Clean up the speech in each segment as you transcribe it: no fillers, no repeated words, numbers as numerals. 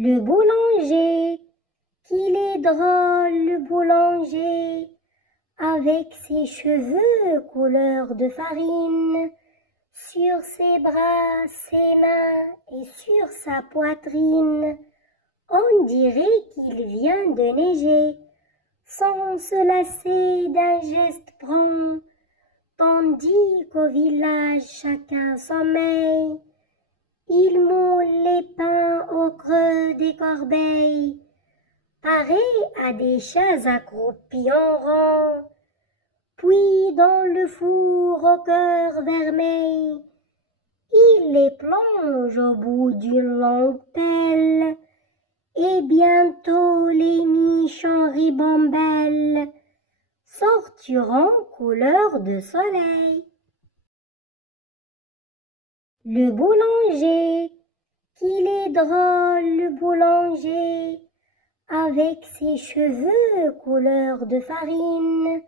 Le boulanger, qu'il est drôle, le boulanger, avec ses cheveux couleur de farine, sur ses bras, ses mains et sur sa poitrine, on dirait qu'il vient de neiger, sans se lasser d'un geste prompt, tandis qu'au village chacun sommeille. Il moule les pains au creux des corbeilles, pareil à des chats accroupis en rang. Puis dans le four au cœur vermeil, il les plonge au bout d'une longue pelle, et bientôt les miches en ribambelle sortiront couleur de soleil. Le boulanger, qu'il est drôle, le boulanger, avec ses cheveux couleur de farine,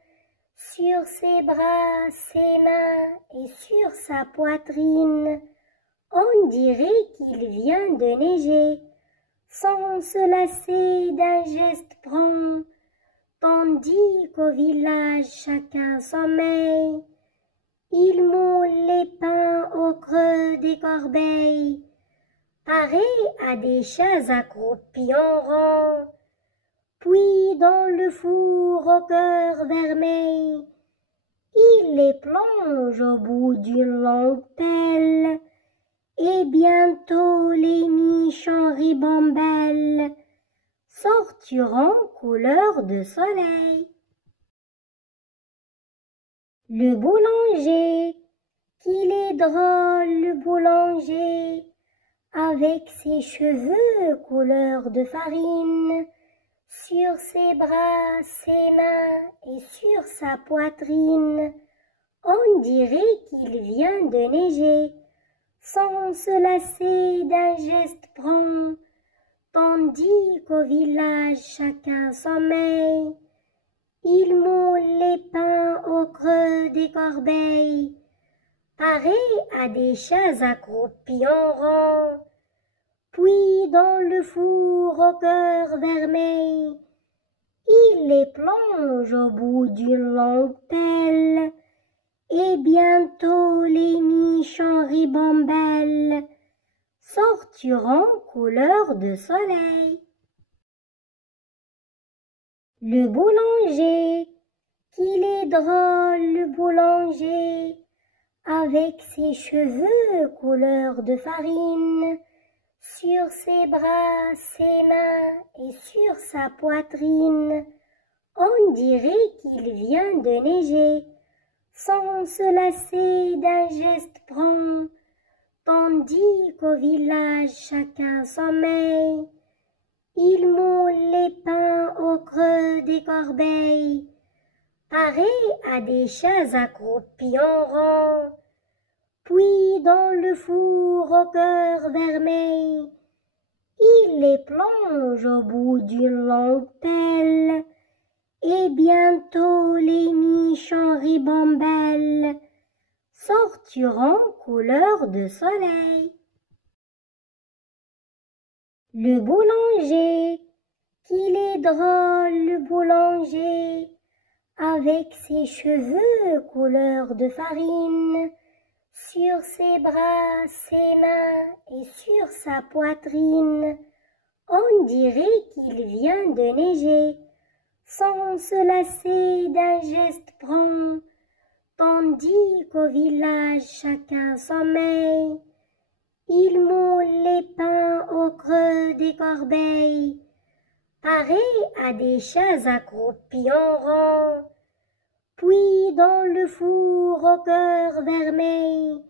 sur ses bras, ses mains et sur sa poitrine, on dirait qu'il vient de neiger, sans se lasser d'un geste prompt, tandis qu'au village chacun sommeille. Il moule les pains au creux des corbeilles, pareil à des chats accroupis en rang. Puis dans le four au cœur vermeil, il les plonge au bout d'une longue pelle, et bientôt les miches en ribambelle sortiront couleur de soleil. Le boulanger, qu'il est drôle, le boulanger, avec ses cheveux couleur de farine, sur ses bras, ses mains et sur sa poitrine, on dirait qu'il vient de neiger, sans se lasser d'un geste prompt, tandis qu'au village chacun sommeille. Il moule les pains au creux des corbeilles, pareil à des chats accroupis en rang. Puis dans le four au cœur vermeil, il les plonge au bout d'une longue pelle, et bientôt les miches en ribambelle sortiront couleur de soleil. Le boulanger, qu'il est drôle, le boulanger, avec ses cheveux couleur de farine, sur ses bras, ses mains et sur sa poitrine, on dirait qu'il vient de neiger, sans se lasser d'un geste prompt, tandis qu'au village chacun sommeille. Il moule les pains au creux des corbeilles, pareil à des chats accroupis en rang. Puis dans le four au cœur vermeil, il les plonge au bout d'une longue pelle, et bientôt les miches en ribambelle sortiront couleur de soleil. Le boulanger, qu'il est drôle, le boulanger, avec ses cheveux couleur de farine, sur ses bras, ses mains et sur sa poitrine, on dirait qu'il vient de neiger, sans se lasser d'un geste prompt, tandis qu'au village chacun sommeille. Il moule les pains au creux des corbeilles, pareil à des chats accroupis en rang. Puis dans le four au cœur vermeil,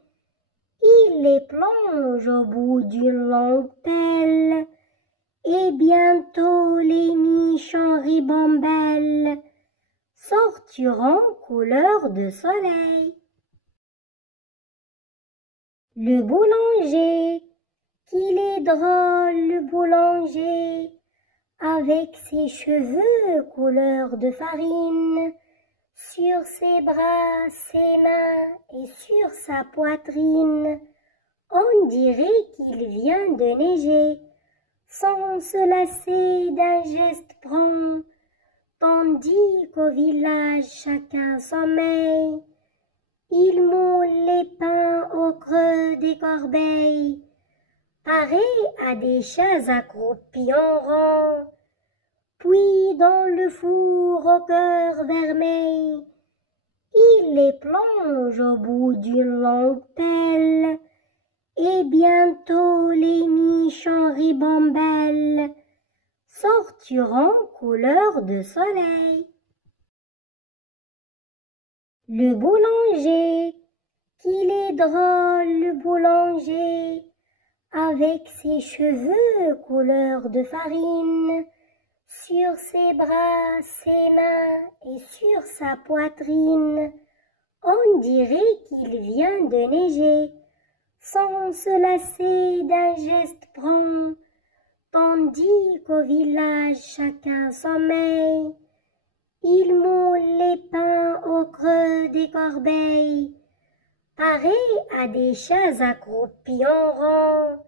il les plonge au bout d'une longue pelle, et bientôt les miches en ribambelle sortiront couleur de soleil. Le boulanger, qu'il est drôle, le boulanger, avec ses cheveux couleur de farine, sur ses bras, ses mains et sur sa poitrine, on dirait qu'il vient de neiger, sans se lasser d'un geste prompt, tandis qu'au village chacun sommeille. Il moule les pains au creux des corbeilles, pareil à des chats accroupis en rang. Puis dans le four au cœur vermeil, il les plonge au bout d'une longue pelle, et bientôt les miches en ribambelle sortiront couleur de soleil. Le boulanger, qu'il est drôle le boulanger, avec ses cheveux couleur de farine, sur ses bras, ses mains et sur sa poitrine, on dirait qu'il vient de neiger, sans se lasser d'un geste prompt, tandis qu'au village chacun sommeille. Il moule les pains au creux des corbeilles, pareil à des chats accroupis en rang.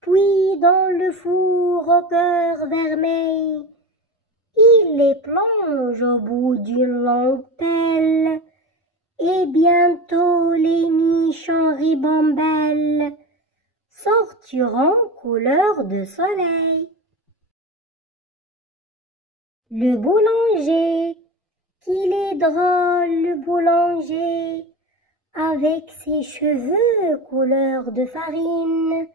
Puis dans le four au cœur vermeil, il les plonge au bout d'une longue pelle, et bientôt les miches en ribambelle sortiront couleur de soleil. Le boulanger, qu'il est drôle le boulanger, avec ses cheveux couleur de farine,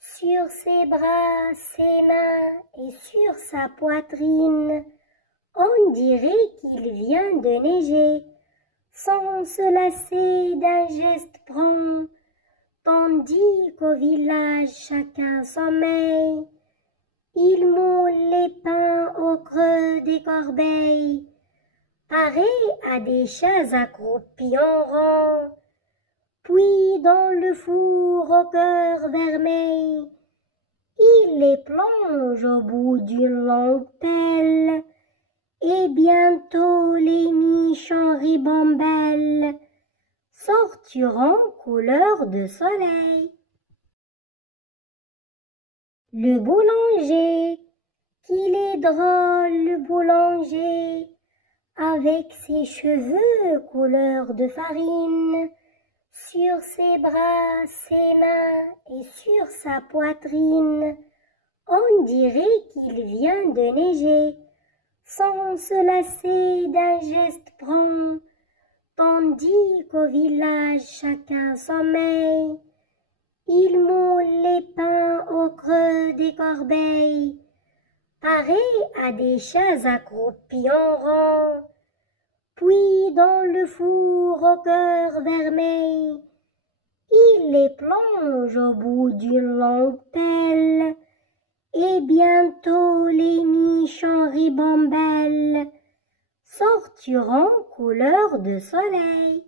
sur ses bras, ses mains et sur sa poitrine, on dirait qu'il vient de neiger, sans se lasser d'un geste prompt, tandis qu'au village chacun sommeille. Il moule les pains au creux des corbeilles, pareil à des chats accroupis en rang. Puis dans le four au cœur vermeil, il les plonge au bout d'une longue pelle, et bientôt les miches en ribambelle sortiront couleur de soleil. Le boulanger, qu'il est drôle le boulanger, avec ses cheveux couleur de farine, sur ses bras, ses mains et sur sa poitrine, on dirait qu'il vient de neiger, sans se lasser d'un geste prompt, tandis qu'au village chacun sommeille. Il moule les pains au creux des corbeilles, pareil à des chats accroupis en rang. Puis dans le four au cœur vermeil, il les plonge au bout d'une longue pelle, et bientôt les miches en ribambelle sortiront couleur de soleil.